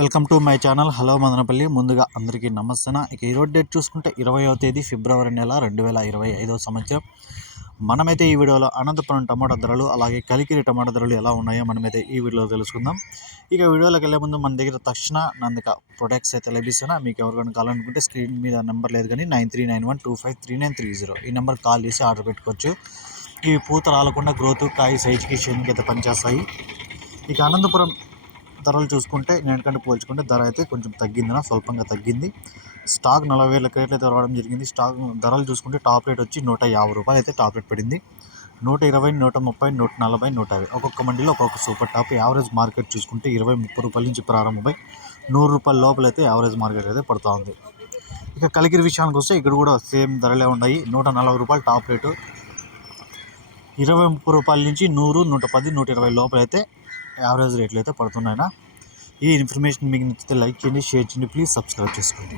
Welcome to my channel. Hello Madanapalle. ముందుగా అందరికీ నమస్తే ఇక ఈరోజు డేట్ చూసుకుంటే ఇరవయో తేదీ ఫిబ్రవరి నెల రెండు వేల ఇరవై ఐదవ సంవత్సరం. మనమైతే ఈ వీడియోలో అనంతపురం టమాటా ధరలు అలాగే కలికిరి టమాటా ధరలు ఎలా ఉన్నాయో మనమైతే ఈ వీడియోలో తెలుసుకుందాం. ఇక వీడియోలోకి వెళ్ళే ముందు మన దగ్గర తక్షణ నందుక ప్రొడక్ట్స్ అయితే లభిస్తున్నా. మీకు ఎవరికైనా కావాలనుకుంటే స్క్రీన్ మీద నెంబర్ లేదు కానీ nine three nine one two five three nine three zero ఈ నెంబర్ కాల్ చేసి ఆర్డర్ పెట్టుకోవచ్చు. ఇవి పూత రాలకుండా గ్రోత్ కాయ సైజుకి షేన్కి అయితే పనిచేస్తాయి. ఇక అనంతపురం ధరలు చూసుకుంటే నేటికంటే పోల్చుకుంటే ధర అయితే కొంచెం తగ్గిందిన స్వల్పంగా తగ్గింది. స్టాక్ నలభై వేల క్రేట్లు అయితే రావడం జరిగింది. స్టాక్ ధరలు చూసుకుంటే టాప్ రేట్ వచ్చి నూట యాభై రూపాయలు అయితే టాప్ రేట్ పడింది. నూట ఇరవై నూట ముప్పై నూట నలభై నూట యాభై ఒక్కొక్క మండీలో ఒక్కొక్క సూపర్ టాప్. యావరేజ్ మార్కెట్ చూసుకుంటే ఇరవై ముప్పై రూపాయల నుంచి ప్రారంభమై నూరు రూపాయల లోపల అయితే యావరేజ్ మార్కెట్ అయితే పడుతూ ఉంది. ఇక కలిగిరి విషయానికి వస్తే ఇక్కడ కూడా సేమ్ ధరలే ఉన్నాయి. నూట నలభై రూపాయలు టాప్ రేటు. ఇరవై ముప్పై రూపాయల నుంచి నూరు నూట పది నూట ఇరవై లోపల అయితే యావరేజ్ రేట్లు అయితే పడుతున్నాయినా ఈ ఇన్ఫర్మేషన్ మీకు నచ్చితే లైక్ చేయండి షేర్ చేయండి ప్లీజ్ సబ్స్క్రైబ్ చేసుకోండి.